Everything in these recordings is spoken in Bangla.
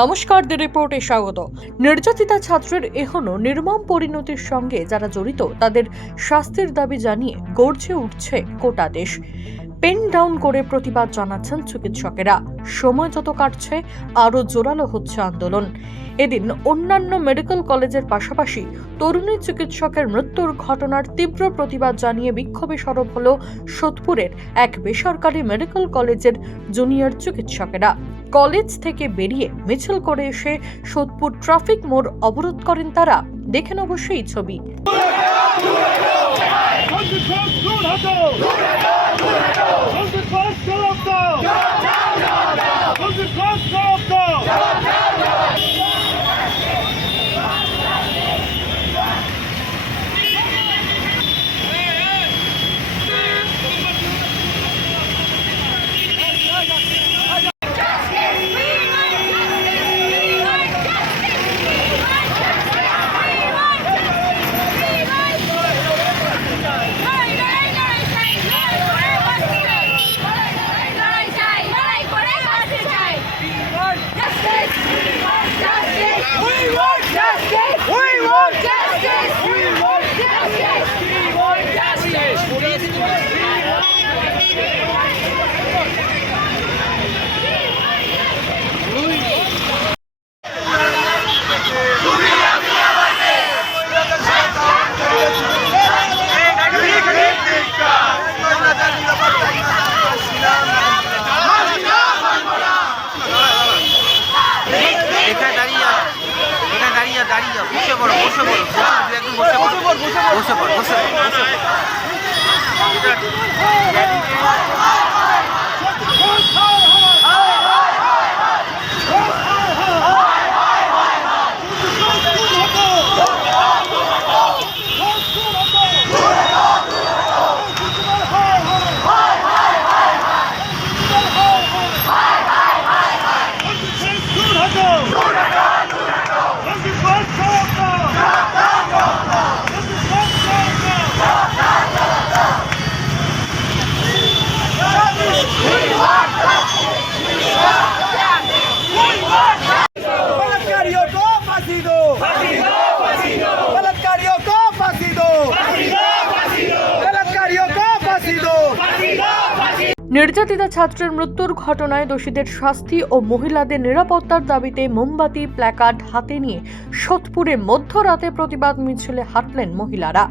নমস্কার দি রিপোর্টে স্বাগত। নির্যাতিতা ছাত্রের এখনও নির্মম পরিণতির সঙ্গে যারা জড়িত, তাদের শাস্তির দাবি জানিয়ে গড়ছে উঠছে গোটা দেশ। পেন ডাউন করে প্রতিবাদ জানাচ্ছেন চিকিৎসকেরা। সময় যত কাটছে, আরও জোরালো হচ্ছে আন্দোলন। এদিন অন্যান্য মেডিকেল কলেজের পাশাপাশি তরুণী চিকিৎসকের মৃত্যুর ঘটনার তীব্র প্রতিবাদ জানিয়ে বিক্ষোভে সরব হল সোদপুরের এক বেসরকারি মেডিকেল কলেজের জুনিয়র চিকিৎসকেরা। কলেজ থেকে বেরিয়ে মিছিল করে এসে সোদপুর ট্রাফিক মোড় অবরোধ করেন তারা। দেখেন অবশ্যই ছবি। Let's go! বসে নির্যাতিতা ছাত্রের মৃত্যুর ঘটনায় দোষীদের শাস্তি ও মহিলাদের নিরাপত্তার দাবিতে মোমবাতি প্ল্যাকার্ড হাতে নিয়ে সোদপুরে মধ্যরাতে প্রতিবাদ মিছিলে হাঁটলেন মহিলারা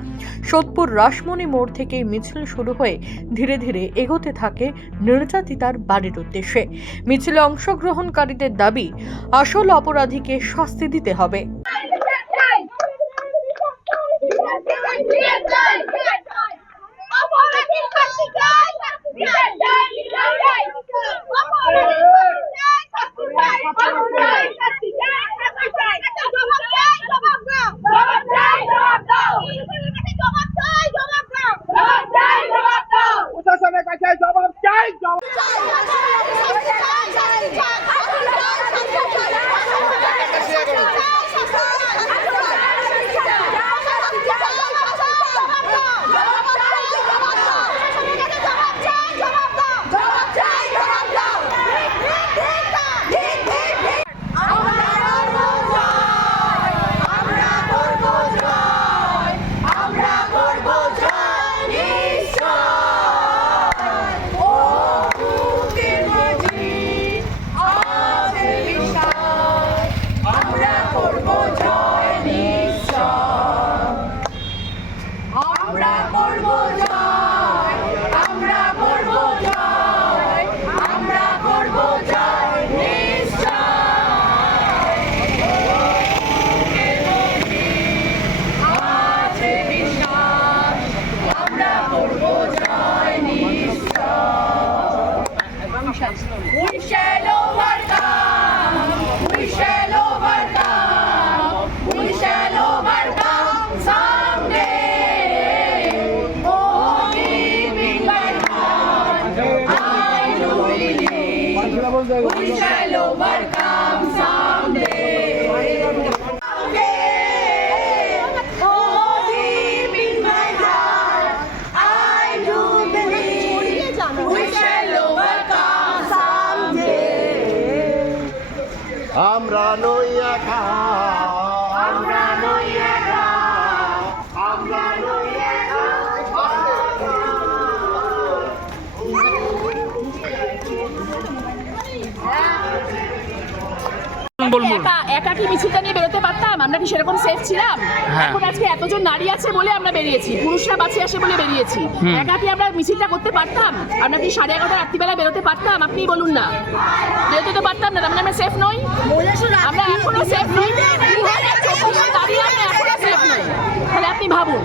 সোদপুর রাসমণি মোড় থেকে মিছিল শুরু হয়ে ধীরে ধীরে এগোতে থাকে নির্যাতিতার বাড়ির উদ্দেশ্যে মিছিলে অংশগ্রহণকারীদের দাবি আসল অপরাধীকে শাস্তি দিতে হবে We shall overcome. We shall overcome. We shall overcome someday. Oh, keep in my heart. I do believe we shall overcome আমরা নই একা। আমরা নই একা। আমরা নই একা। কি মিছিলটা নিয়ে আমরা কি সেরকম সেফ ছিলাম? এখন আজকে এতজন নারী আছে বলে আমরা বেরিয়েছি পুরুষরা বাঁচে আসে বলে বেরিয়েছি। একা কি আমরা মিছিলটা করতে পারতাম আমরা কি সাড়ে এগারোটা রাত্রিবেলা বেরোতে পারতাম? আপনি বলুন না। বেরোতে তো পারতাম না তার মানে আমরা সেফ নই। আমরা এখনও সেফ নই। দাঁড়িয়ে আমরা এখনও সেফ নই। তাহলে আপনি ভাবুন।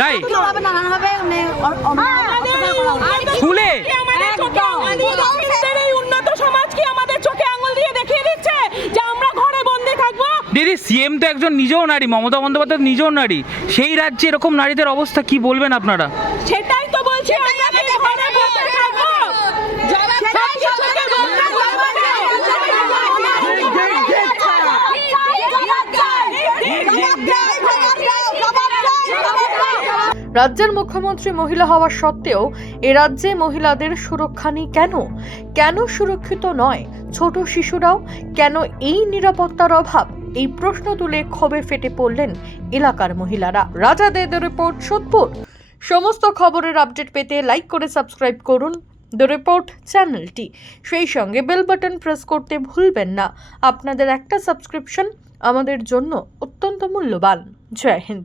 তাই? স্কুলে উন্নত সমাজ কি আমাদের চোখে আঙুল দিয়ে দেখিয়ে দিচ্ছে যে আমরা ঘরে বন্দি থাকব। দিদি সিএম তো একজন নিজেও নারী মমতা বন্দ্যোপাধ্যায় নিজেও নারী। সেই রাজ্যে এরকম নারীদের অবস্থা কি বলবেন আপনারা? সেটাই তো বলছি আমরা কি ঘরে বসে থাকব সবকিছুকে বন্ধ করব রাজ্যের মুখ্যমন্ত্রী মহিলা হওয়া সত্ত্বেও এ রাজ্যে মহিলাদের সুরক্ষা নেই কেন? কেন সুরক্ষিত নয়? ছোট শিশুরাও কেন এই নিরাপত্তার অভাব? এই প্রশ্ন তুলে ক্ষোভে ফেটে পড়লেন এলাকার মহিলারা। রাজা দেদের রিপোর্ট, সোদপুর। সমস্ত খবরের আপডেট পেতে লাইক করে সাবস্ক্রাইব করুন দ্য রিপোর্ট চ্যানেলটি। সেই সঙ্গে বেল বাটন প্রেস করতে ভুলবেন না। আপনাদের একটা সাবস্ক্রিপশন আমাদের জন্য অত্যন্ত মূল্যবান। জয় হিন্দ।